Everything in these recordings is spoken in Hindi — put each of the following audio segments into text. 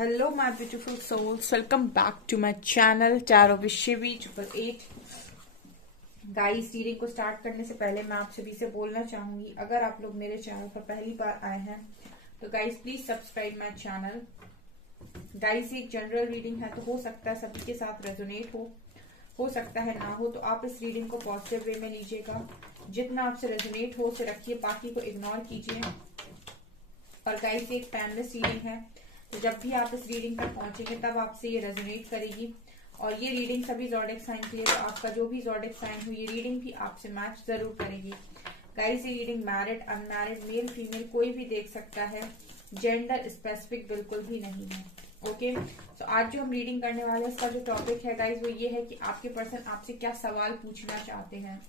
Hello my beautiful souls, welcome back to my channel Tarot with Shivi 888। Guys, reading को स्टार्ट करने से पहले मैं आप सभी से बोलना चाहूंगी, अगर आप लोग मेरे चैनल पर पहली बार आए हैं तो guys please subscribe my channel. Guys, एक जनरल रीडिंग है तो हो सकता है सभी के साथ रेजोनेट हो सकता है ना हो, तो आप इस रीडिंग को पॉजिटिव वे में लीजिएगा। जितना आपसे रेजोनेट हो उसे रखिए, बाकी को इग्नोर कीजिए। और गाइस, एक टाइमलेस रीडिंग है, तो जब भी आप इस रीडिंग तक पहुंचेंगे तब आपसे ये रेजोनेट करेगी। और ये रीडिंग सभी ज़ोडिएक साइन के लिए, तो आपका जो भी ज़ोडिएक साइन हो ये रीडिंग भी आपसे मैच जरूर करेगी। गाइस, ये reading married unmarried male female कोई भी देख सकता है, जेंडर स्पेसिफिक बिल्कुल भी नहीं है। ओके, तो आज जो हम रीडिंग करने वाले हैं उसका जो टॉपिक है गाइस वो ये है कि आपके पर्सन आपसे क्या सवाल पूछना चाहते हैं।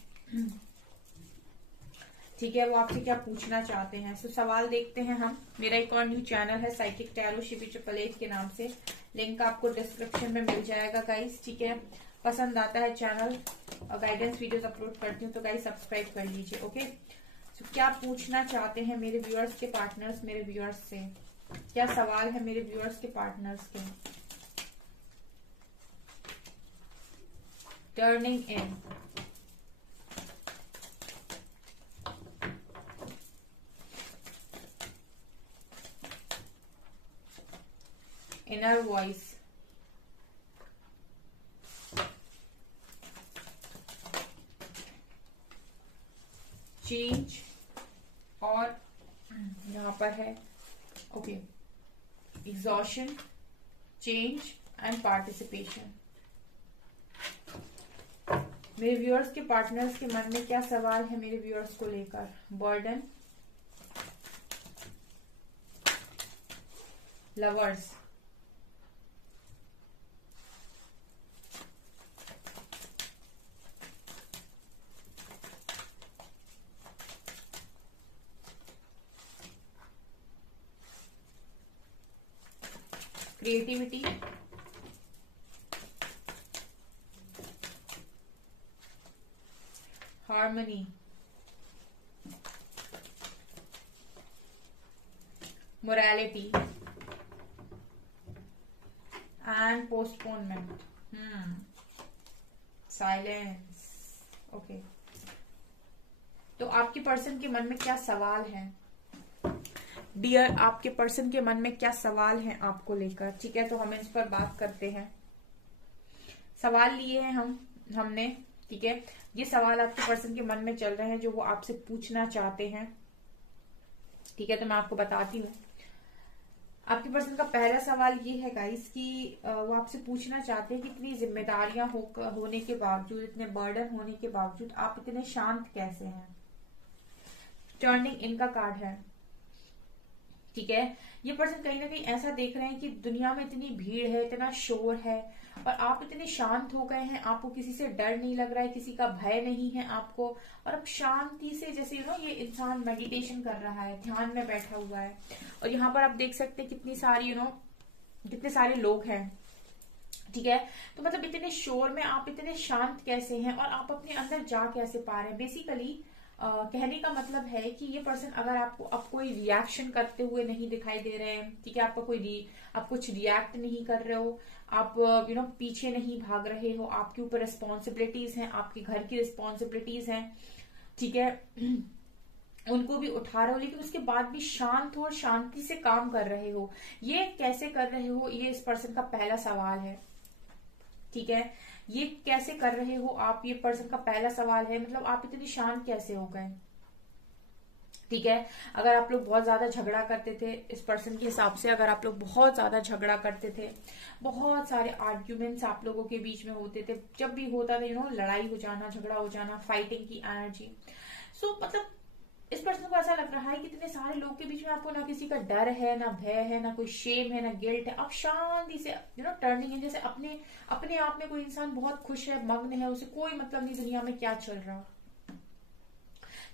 ठीक है, वो आपसे क्या पूछना चाहते हैं। सो सवाल देखते हैं हम। मेरा एक और न्यू चैनल है साइकिक टैरो शिवी 888 के नाम से, लिंक आपको डिस्क्रिप्शन में मिल जाएगा गाइस। ठीक है, पसंद आता है चैनल और गाइडेंस वीडियोस अपलोड करती हूँ तो गाइस सब्सक्राइब कर लीजिए। ओके, सो क्या पूछना चाहते हैं मेरे व्यूअर्स के पार्टनर्स मेरे व्यूअर्स से, क्या सवाल है मेरे व्यूअर्स के पार्टनर्स के। टर्निंग इन, इनर वॉइस, चेंज, और यहां पर है okay exhaustion, change and participation. मेरे व्यूअर्स के पार्टनर्स के मन में क्या सवाल है मेरे व्यूअर्स को लेकर। Burden, lovers, creativity, harmony, morality and postponement, silence. Okay, तो आपके पर्सन के मन में क्या सवाल है डियर, आपके पर्सन के मन में क्या सवाल है आपको लेकर। ठीक है, तो हम इस पर बात करते हैं। सवाल लिए हैं हमने। ठीक है, ये सवाल आपके पर्सन के मन में चल रहे हैं जो वो आपसे पूछना चाहते हैं। ठीक है, तो मैं आपको बताती हूँ। आपके पर्सन का पहला सवाल ये है गाइस कि वो आपसे पूछना चाहते हैं कि इतनी जिम्मेदारियां होने के बावजूद, इतने बर्डन होने के बावजूद आप इतने शांत कैसे हैं। टर्निंग इन का कार्ड है। ठीक है, ये पर्सन कहीं ना कहीं ऐसा देख रहे हैं कि दुनिया में इतनी भीड़ है, इतना शोर है और आप इतने शांत हो गए हैं, आपको किसी से डर नहीं लग रहा है, किसी का भय नहीं है आपको, और अब शांति से जैसे ये इंसान मेडिटेशन कर रहा है, ध्यान में बैठा हुआ है। और यहाँ पर आप देख सकते हैं कितनी सारी कितने सारे लोग हैं। ठीक है, तो मतलब इतने शोर में आप इतने शांत कैसे हैं और आप अपने अंदर जा कैसे पा रहे हैं। बेसिकली कहने का मतलब है कि ये पर्सन अगर आपको अब कोई रिएक्शन करते हुए नहीं दिखाई दे रहे हैं, ठीक है, आप कुछ रिएक्ट नहीं कर रहे हो, आप पीछे नहीं भाग रहे हो, आपके ऊपर रिस्पॉन्सिबिलिटीज हैं, आपके घर की रिस्पॉन्सिबिलिटीज हैं। ठीक है, उनको भी उठा रहे हो, लेकिन उसके बाद भी शांत हो और शांति से काम कर रहे हो। ये कैसे कर रहे हो, ये इस पर्सन का पहला सवाल है। ठीक है, ये कैसे कर रहे हो आप, ये पर्सन का पहला सवाल है। मतलब आप इतने शांत कैसे हो गए। ठीक है, अगर आप लोग बहुत ज्यादा झगड़ा करते थे, इस पर्सन के हिसाब से अगर आप लोग बहुत ज्यादा झगड़ा करते थे, बहुत सारे आर्ग्यूमेंट्स आप लोगों के बीच में होते थे, जब भी होता था लड़ाई हो जाना, झगड़ा हो जाना, फाइटिंग की एनर्जी। सो मतलब इस पर्सन को ऐसा लग रहा है कि इतने सारे लोग के बीच में आपको ना किसी का डर है, ना भय है, ना कोई शेम है, ना गिल्ट है। आप शांति से टर्निंग है, जैसे अपने आप में कोई इंसान बहुत खुश है, मग्न है, उसे कोई मतलब नहीं दुनिया में क्या चल रहा।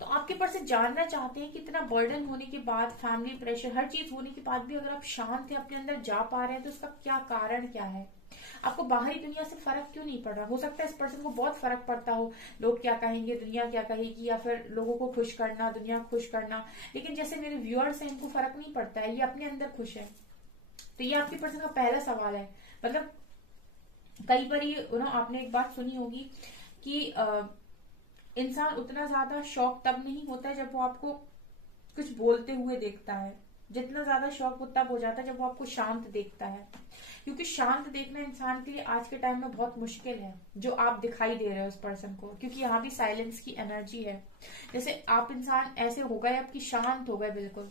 तो आपके पर्सन जानना चाहते हैं कि इतना बर्डन होने के बाद, फैमिली प्रेशर, हर चीज होने के बाद भी अगर आप शांत है, अपने अंदर जा पा रहे हैं, तो उसका क्या कारण क्या है। आपको बाहरी दुनिया से फर्क क्यों नहीं पड़ रहा। हो सकता है इस पर्सन को बहुत फर्क पड़ता हो, लोग क्या कहेंगे, दुनिया क्या कहेगी, या फिर लोगों को खुश करना, दुनिया को खुश करना। लेकिन जैसे मेरे व्यूअर्स हैं, इनको फर्क नहीं पड़ता है, ये अपने अंदर खुश है। तो ये आपके पर्सन का पहला सवाल है। मतलब कई बार ये आपने एक बात सुनी होगी कि इंसान उतना ज्यादा शौक तब नहीं होता है जब वो आपको कुछ बोलते हुए देखता है, जितना ज्यादा शौक वो तब हो जाता है जब वो आपको शांत देखता है। क्योंकि शांत देखना इंसान के लिए आज के टाइम में बहुत मुश्किल है, जो आप दिखाई दे रहे हो उस पर्सन को, क्योंकि यहाँ भी साइलेंस की एनर्जी है। जैसे आप इंसान ऐसे हो गए आपकी शांत हो गए बिल्कुल,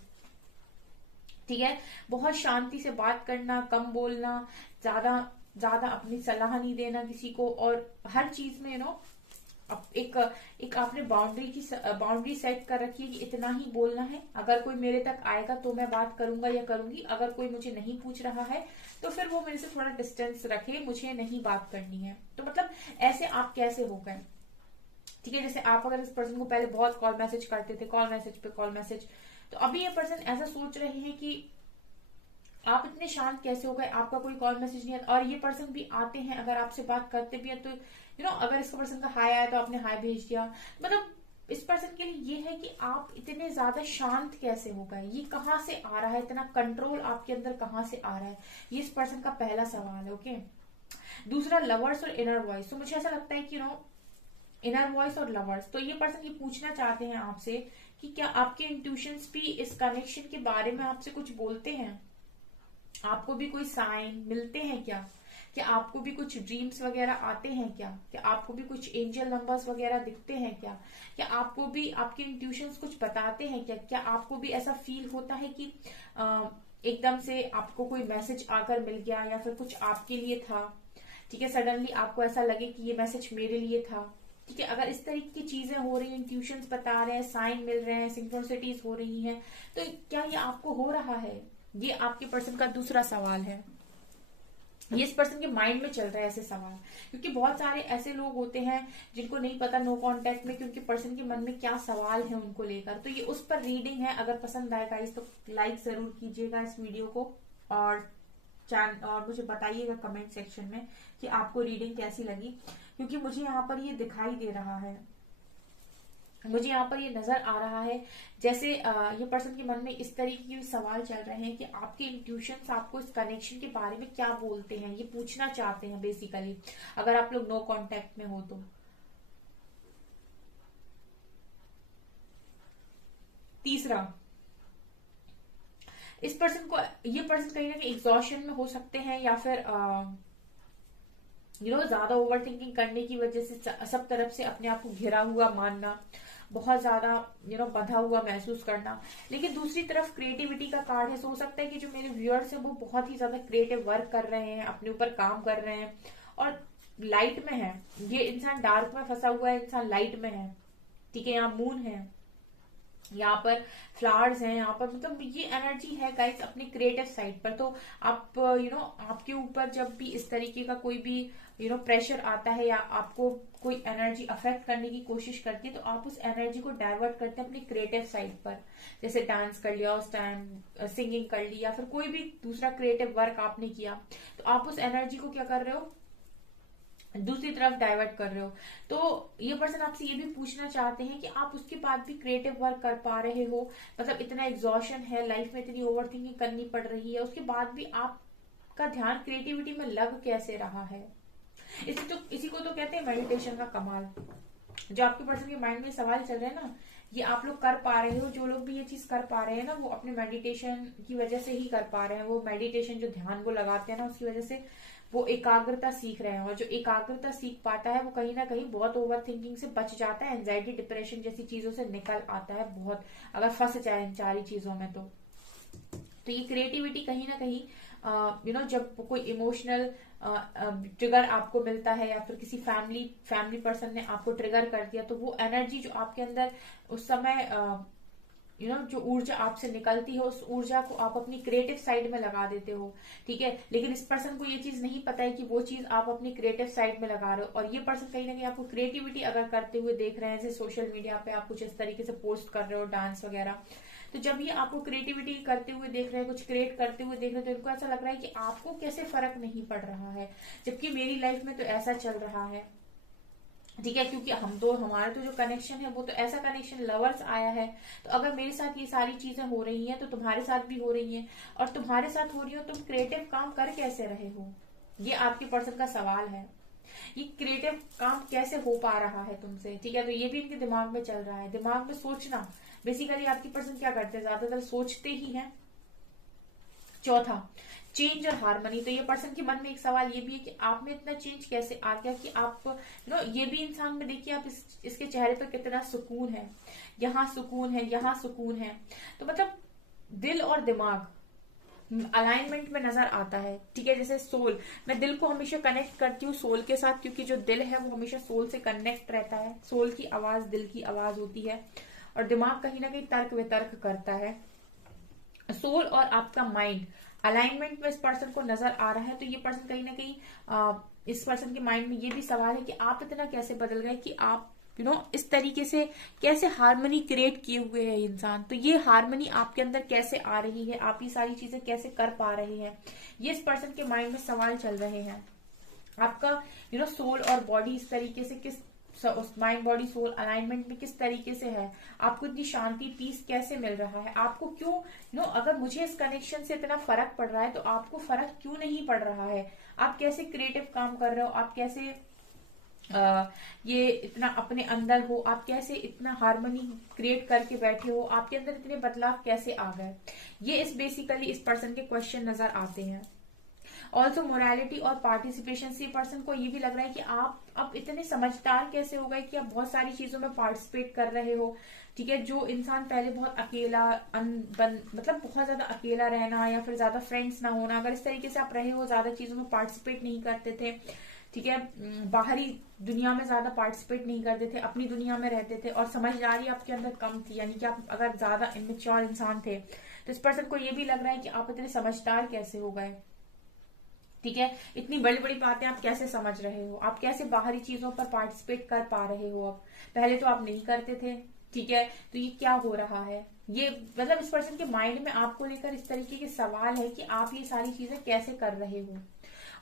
ठीक है, बहुत शांति से बात करना, कम बोलना, ज्यादा ज्यादा अपनी सलाह नहीं देना किसी को, और हर चीज में एक आपने बाउंड्री सेट कर रखी है कि इतना ही बोलना है। अगर कोई मेरे तक आएगा तो मैं बात करूंगा या करूंगी, अगर कोई मुझे नहीं पूछ रहा है तो फिर वो मेरे से थोड़ा डिस्टेंस रखे, मुझे नहीं बात करनी है। तो मतलब ऐसे आप कैसे हो गए, ठीक है। जैसे आप अगर इस पर्सन को पहले बहुत कॉल मैसेज करते थे, कॉल मैसेज पे कॉल मैसेज, तो अभी ये पर्सन ऐसा सोच रहे हैं कि आप इतने शांत कैसे हो गए, आपका कोई कॉल मैसेज नहीं आता। और ये पर्सन भी आते हैं, अगर आपसे बात करते भी है तो अगर इस पर्सन का हाय आया तो आपने हाय भेज दिया। मतलब इस पर्सन के लिए ये है कि आप इतने ज्यादा शांत कैसे हो गए, ये कहाँ से आ रहा है, इतना कंट्रोल आपके अंदर कहाँ से आ रहा है, ये इस पर्सन का पहला सवाल है। ओके, दूसरा लवर्स और इनर वॉइस। तो मुझे ऐसा लगता है कि इनर वॉइस और लवर्स, तो ये पर्सन ये पूछना चाहते हैं आपसे कि क्या आपके इंट्यूशंस भी इस कनेक्शन के बारे में आपसे कुछ बोलते हैं, आपको भी कोई साइन मिलते हैं क्या आपको भी कुछ ड्रीम्स वगैरह आते हैं क्या आपको भी कुछ एंजल नंबर्स वगैरह दिखते हैं क्या आपको भी आपके इंट्यूशंस कुछ बताते हैं क्या आपको भी ऐसा फील होता है कि एकदम से आपको कोई मैसेज आकर मिल गया या फिर कुछ आपके लिए था, ठीक है, सडनली आपको ऐसा लगे कि ये मैसेज मेरे लिए था, ठीक है। अगर इस तरीके की चीजें हो रही हैं, इंट्यूशंस बता रहे हैं, साइन मिल रहे हैं, सिंक्रोनिसिटीज हो रही हैं, तो क्या ये आपको हो रहा है, ये आपके पर्सन का दूसरा सवाल है। ये इस पर्सन के माइंड में चल रहा है ऐसे सवाल, क्योंकि बहुत सारे ऐसे लोग होते हैं जिनको नहीं पता नो कांटेक्ट में कि उनके पर्सन के मन में क्या सवाल है उनको लेकर। तो ये उस पर रीडिंग है। अगर पसंद आए गाइस तो लाइक जरूर कीजिएगा इस वीडियो को, और मुझे बताइएगा कमेंट सेक्शन में कि आपको रीडिंग कैसी लगी, क्योंकि मुझे यहाँ पर ये दिखाई दे रहा है, मुझे यहाँ पर ये नजर आ रहा है जैसे ये पर्सन के मन में इस तरीके के सवाल चल रहे हैं कि आपके इंट्यूशंस आपको इस कनेक्शन के बारे में क्या बोलते हैं, ये पूछना चाहते हैं बेसिकली, अगर आप लोग नो कांटेक्ट में हो तो। तीसरा, इस पर्सन को, ये पर्सन कहीं ना कहीं एग्जॉशन में हो सकते हैं, या फिर ज्यादा ओवर थिंकिंग करने की वजह से सब तरफ से अपने आप को घिरा हुआ मानना, बहुत ज्यादा बंधा हुआ महसूस करना। लेकिन दूसरी तरफ क्रिएटिविटी का कार्ड है, so हो सकता है कि जो मेरे व्यूअर्स है वो बहुत ही ज्यादा क्रिएटिव वर्क कर रहे हैं, अपने ऊपर काम कर रहे हैं और लाइट में है। ये इंसान डार्क में फंसा हुआ है, इंसान लाइट में है, ठीक है। यहाँ मून है, यहाँ पर फ्लावर्स हैं, यहाँ पर मतलब ये एनर्जी है गाइस अपने क्रिएटिव साइड पर। तो आप आपके ऊपर जब भी इस तरीके का कोई भी प्रेशर आता है या आपको कोई एनर्जी अफेक्ट करने की कोशिश करती है, तो आप उस एनर्जी को डाइवर्ट करते हैं अपनी क्रिएटिव साइड पर। जैसे डांस कर लिया उस टाइम, सिंगिंग कर ली, या फिर कोई भी दूसरा क्रिएटिव वर्क आपने किया, तो आप उस एनर्जी को क्या कर रहे हो, दूसरी तरफ डाइवर्ट कर रहे हो। तो ये पर्सन आपसे ये भी पूछना चाहते हैं कि आप उसके बाद भी क्रिएटिव वर्क कर पा रहे हो, मतलब इतना एग्जॉशन है लाइफ में, इतनी ओवर थिंकिंग करनी पड़ रही है, उसके बाद भी आपका ध्यान क्रिएटिविटी में लग कैसे रहा है। इसी को तो कहते हैं मेडिटेशन का कमाल। जो आपके पर्सन के माइंड में सवाल चल रहे हैं ना, ये आप लोग कर पा रहे हो। जो लोग भी ये चीज कर पा रहे हैं ना, वो अपने मेडिटेशन की वजह से ही कर पा रहे हैं। वो मेडिटेशन जो ध्यान वो लगाते हैं ना, उसकी वजह से वो एकाग्रता सीख रहे हैं। और जो एकाग्रता सीख पाता है वो कहीं ना कहीं बहुत ओवर थिंकिंग से बच जाता है, एंजाइटी डिप्रेशन जैसी चीजों से निकल आता है बहुत, अगर फंस जाए इन सारी चीजों में। तो ये क्रिएटिविटी कहीं ना कहीं जब कोई इमोशनल ट्रिगर आपको मिलता है, या फिर किसी फैमिली पर्सन ने आपको ट्रिगर कर दिया, तो वो एनर्जी जो आपके अंदर उस समय जो ऊर्जा आपसे निकलती है, उस ऊर्जा को आप अपनी क्रिएटिव साइड में लगा देते हो, ठीक है। लेकिन इस पर्सन को ये चीज नहीं पता है कि वो चीज आप अपनी क्रिएटिव साइड में लगा रहे हो। और ये पर्सन कहीं ना कहीं आपको क्रिएटिविटी अगर करते हुए देख रहे हैं, जैसे सोशल मीडिया पे आप कुछ इस तरीके से पोस्ट कर रहे हो, डांस वगैरह, तो जब ये आपको क्रिएटिविटी करते हुए देख रहे हैं, कुछ क्रिएट करते हुए देख रहे हैं, तो इनको ऐसा लग रहा है कि आपको कैसे फर्क नहीं पड़ रहा है, जबकि मेरी लाइफ में तो ऐसा चल रहा है। ठीक है, क्योंकि हमारा तो जो कनेक्शन है वो तो ऐसा कनेक्शन लवर्स आया है। तो अगर मेरे साथ ये सारी चीजें हो रही हैं तो तुम्हारे साथ भी हो रही हैं, और तुम्हारे साथ हो रही हो, तुम क्रिएटिव काम कर कैसे रहे हो, ये आपके पर्सन का सवाल है। ये क्रिएटिव काम कैसे हो पा रहा है तुमसे, ठीक है, तो ये भी इनके दिमाग में चल रहा है। दिमाग में सोचना, बेसिकली आपकी पर्सन क्या करते हैं, ज्यादातर सोचते ही हैं। चौथा, चेंज और हार्मनी। तो ये पर्सन के मन में एक सवाल ये भी है कि आप में इतना चेंज कैसे आ गया कि आप ये भी इंसान में देखिए आप इसके चेहरे पर कितना सुकून है, यहाँ सुकून है, यहाँ सुकून है। तो मतलब दिल और दिमाग अलाइनमेंट में नजर आता है, ठीक है। जैसे सोल, मैं दिल को हमेशा कनेक्ट करती हूँ सोल के साथ, क्योंकि जो दिल है वो हमेशा सोल से कनेक्ट रहता है। सोल की आवाज दिल की आवाज होती है, और दिमाग कहीं ना कहीं तर्क वितर्क करता है। सोल और आपका माइंड अलाइनमेंट में इस पर्सन को नजर आ रहा है। तो ये पर्सन कहीं ना कहीं इस पर्सन के माइंड में ये भी सवाल है कि आप इतना कैसे बदल गए कि आप इस तरीके से कैसे हार्मनी क्रिएट किए हुए है इंसान। तो ये हार्मनी आपके अंदर कैसे आ रही है, आप ये सारी चीजें कैसे कर पा रहे हैं, ये इस पर्सन के माइंड में सवाल चल रहे हैं। आपका सोल और बॉडी इस तरीके से किस माइंड बॉडी सोल अलाइनमेंट में किस तरीके से है, आपको इतनी शांति पीस कैसे मिल रहा है, आपको क्यों अगर मुझे इस कनेक्शन से इतना फर्क पड़ रहा है तो आपको फर्क क्यों नहीं पड़ रहा है, आप कैसे क्रिएटिव काम कर रहे हो, आप कैसे ये इतना अपने अंदर हो, आप कैसे इतना हार्मनी क्रिएट करके बैठे हो, आपके अंदर इतने बदलाव कैसे आ गए, ये बेसिकली इस पर्सन के क्वेश्चन नजर आते हैं। ऑल्सो मोरालिटी और पार्टिसिपेशन से पर्सन को ये भी लग रहा है कि आप अब इतने समझदार कैसे हो गए कि आप बहुत सारी चीजों में पार्टिसिपेट कर रहे हो, ठीक है। जो इंसान पहले बहुत अकेला मतलब बहुत ज्यादा अकेला रहना या फिर ज्यादा फ्रेंड्स ना होना, अगर इस तरीके से आप रहे हो, ज्यादा चीजों में पार्टिसिपेट नहीं करते थे, ठीक है, बाहरी दुनिया में ज्यादा पार्टिसिपेट नहीं करते थे, अपनी दुनिया में रहते थे, और समझदारी आपके अंदर कम थी, यानी कि आप अगर ज्यादा इमेच्योर इंसान थे, तो इस पर्सन को ये भी लग रहा है कि आप इतने समझदार कैसे हो गए, ठीक है। इतनी बड़ी बड़ी बातें आप कैसे समझ रहे हो, आप कैसे बाहरी चीजों पर पार्टिसिपेट कर पा रहे हो, अब पहले तो आप नहीं करते थे, ठीक है। तो ये क्या हो रहा है, ये मतलब इस पर्सन के माइंड में आपको लेकर इस तरीके के सवाल है कि आप ये सारी चीजें कैसे कर रहे हो।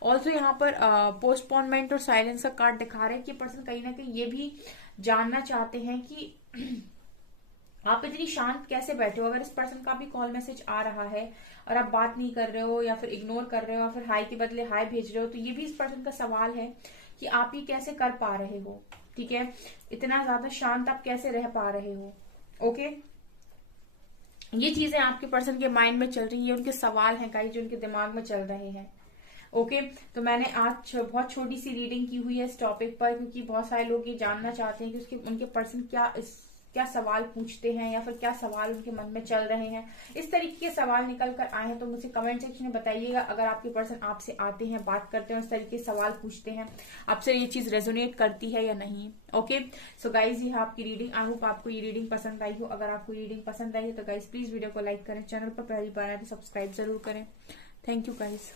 ऑल्सो यहाँ पर पोस्टपोनमेंट और साइलेंस का कार्ड दिखा रहे हैं कि पर्सन कहीं ना कहीं ये भी जानना चाहते हैं कि आप इतनी शांत कैसे बैठे हो। अगर इस पर्सन का भी कॉल मैसेज आ रहा है और आप बात नहीं कर रहे हो या फिर इग्नोर कर रहे हो या फिर हाई के बदले हाई भेज रहे हो, तो ये भी इस पर्सन का सवाल है कि आप ये कैसे कर पा रहे हो, ठीक है, इतना ज्यादा शांत आप कैसे रह पा रहे हो। ओके, ये चीजें आपके पर्सन के माइंड में चल रही है, उनके सवाल हैं गाइस जो उनके दिमाग में चल रहे हैं। ओके, तो मैंने आज बहुत छोटी सी रीडिंग की हुई है इस टॉपिक पर, क्योंकि बहुत सारे लोग ये जानना चाहते हैं कि उनके पर्सन क्या सवाल पूछते हैं या फिर क्या सवाल उनके मन में चल रहे हैं। इस तरीके के सवाल निकल कर आए हैं तो मुझे कमेंट सेक्शन में बताइएगा। अगर आपके पर्सन आपसे आते हैं, बात करते हैं, इस तरीके के सवाल पूछते हैं, आपसे ये चीज रेजोनेट करती है या नहीं। ओके, सो गाइज ये आपकी रीडिंग, आई होप आपको ये रीडिंग पसंद आई हो। अगर आपको रीडिंग पसंद आई है तो गाइज प्लीज वीडियो को लाइक करें, चैनल पर पहली बार आए तो सब्सक्राइब जरूर करें। Thank you guys.